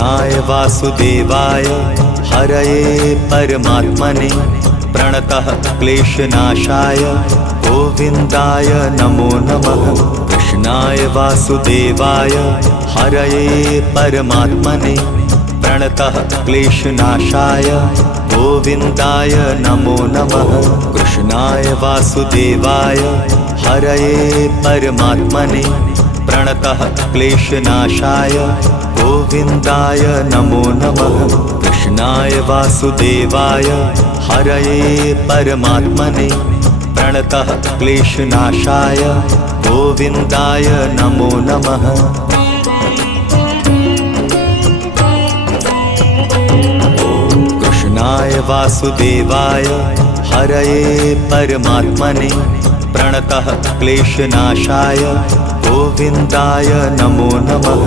कृष्णाय वासुदेवाय हरये परमात्मने प्रणतः क्लेशनाशाय गोविन्दाय नमो नमः। कृष्णाय वासुदेवाय हरये परमात्मने प्रणतः क्लेशनाशाय गोविन्दाय नमो नमः। कृष्णाय वासुदेवाय हरये परमात्मने प्रणतः क्लेशनाशाय गोविन्दाय नमो नमः। कृष्णाय वासुदेवाय हरये परमात्मने प्रणतः क्लेशनाशाय गोविन्दाय नमो नमः। कृष्णाय वासुदेवाय हरये परमात्मने प्रणतः क्लेशनाशाय गोविन्दाय नमो नमः।